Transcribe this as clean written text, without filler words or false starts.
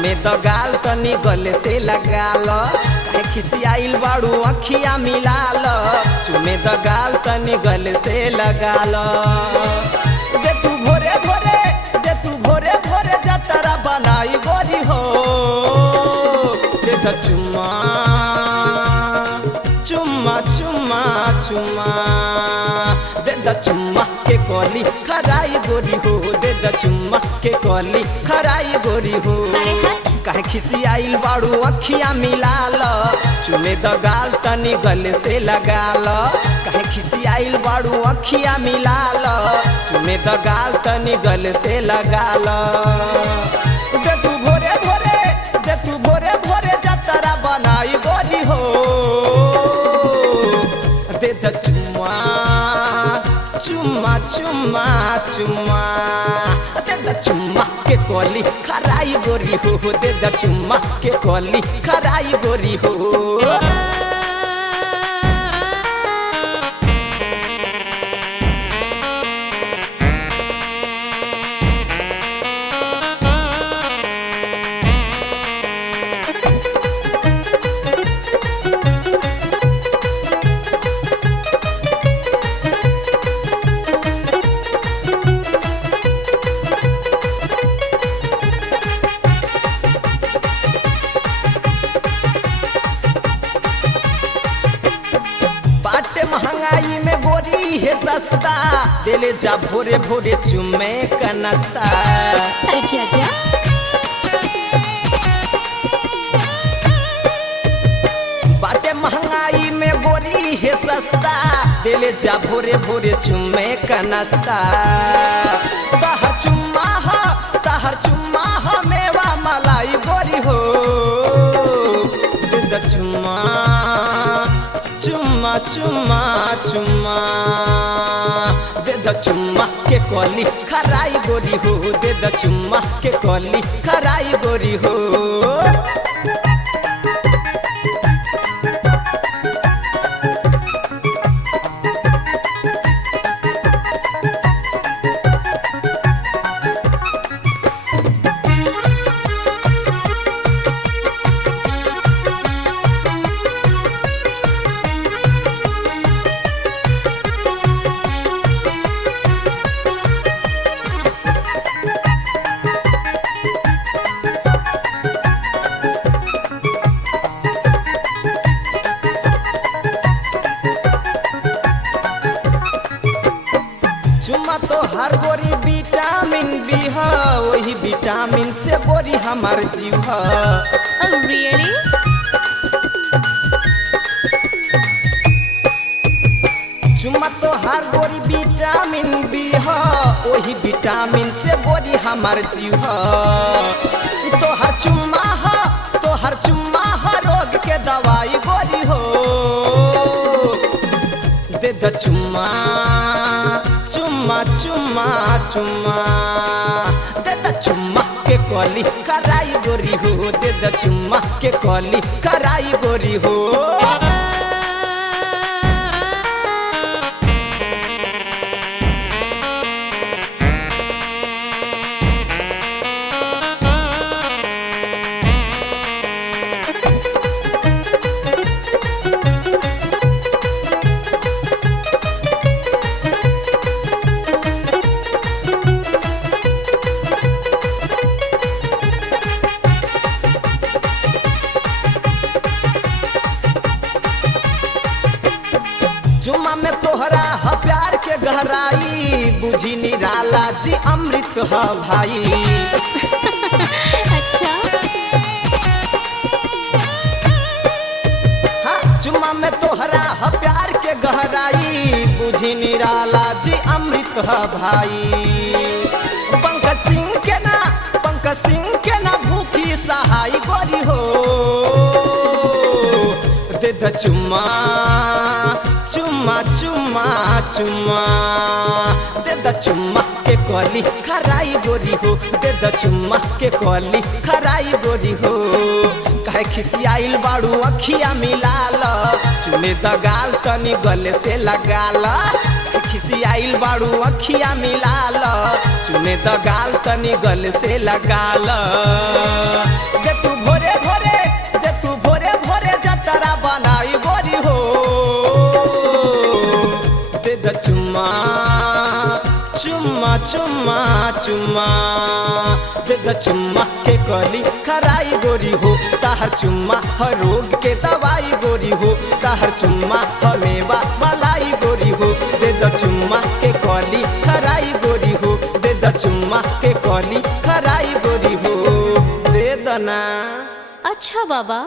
चुमे द गाल तनी गले से लगाल काहे खिसियाइल बाड़ू अखिया मिलाल चुमे द गाल तनी गले से लगाल दे तू भोरे भोरे जतरा बनाई गोरी हो दे द चुम्मा चुम्मा चुम्मा चुम्मा दे द चुम्मा के कली खराई गोरी हो दे द चुम्मा के कली खराई गोरी हो काहे खिसियाइल बाड़ू अखिया मिलाल चुमे द गाल तनी गले से लगाल काहे खिसियाइल बाड़ू अखिया मिलाल चुमे द गाल तनी गले से लगाल दे तू भोरे भोरे जतरा बनाई गोरी हो दे द चुम्मा चुम्मा चुम्मा चुम्मा दे द चुम्मा के कली खराई गोरी हो दे द चुम्मा के कली खराई गोरी हो महंगाई में गोरी है सस्ता दिले जा भोरे भोरे चुम्मे का नाश्ता बाटे महंगाई में गोरी है सस्ता दिले जा भोरे भोरे चुम्मे का नाश्ता तहर चुम्मा हो मेवा मलाई गोरी हो दे द चुम्मा चुम्मा चुम्मा चुम्मा दे द चुम्मा के कली खराई गोरी हो दे द चुम्मा के कली खराई गोरी हो तो हर गोरी विटामिन बी है वही विटामिन से बोरी हमार जीव है रियली चुम्मा तो हर गोरी विटामिन बी है वही विटामिन से बोरी हमार जीव है तो हर चुम्मा है रोग के दवाई गोरी हो दे द चुम्मा चुम्मा चुम्मा चुम्मा दे द चुम्मा के कली खराई गोरी हो दे द चुम्मा के कली खराई गोरी हो चुम्मा में तोहरा ह प्यार के गहराई बुझी निराला जी अमृत ह भाई अच्छा हाँ चुम्मा में तोहरा ह प्यार के गहराई बुझी निराला जी अमृत ह भाई पंकज सिंह के ना भूखी सहाय गोरी हो दे द चुम्मा चुम्मा चुम्मा चुम्मा दे द चुम्मा के कली खराई गोरी हो दे द चुम्मा के कली खराई गोरी हो काहे खिसियाइल बाड़ू अखिया मिलाल चुमे द गाल तनी गले से लगाल खिसियाइल बाड़ू अखिया मिलाल चुने द गाल तनी गल से लगाल दे तू भोरे भोरे दे तू भोरे भोरे जतरा बनाई गोरी हो दे द चुम्मा चुम्मा चुम्मा चुम्मा दे द चुम्मा के कली खराई गोरी हो ताहर चुम्मा हर रोग के दवाई गोरी हो ताहर चुम्मा हमेवा मलाई गोरी हो दे द चुम्मा के कली खराई गोरी हो दे द चुम्मा के कली खराई गोरी हो दे दना। अच्छा बाबा।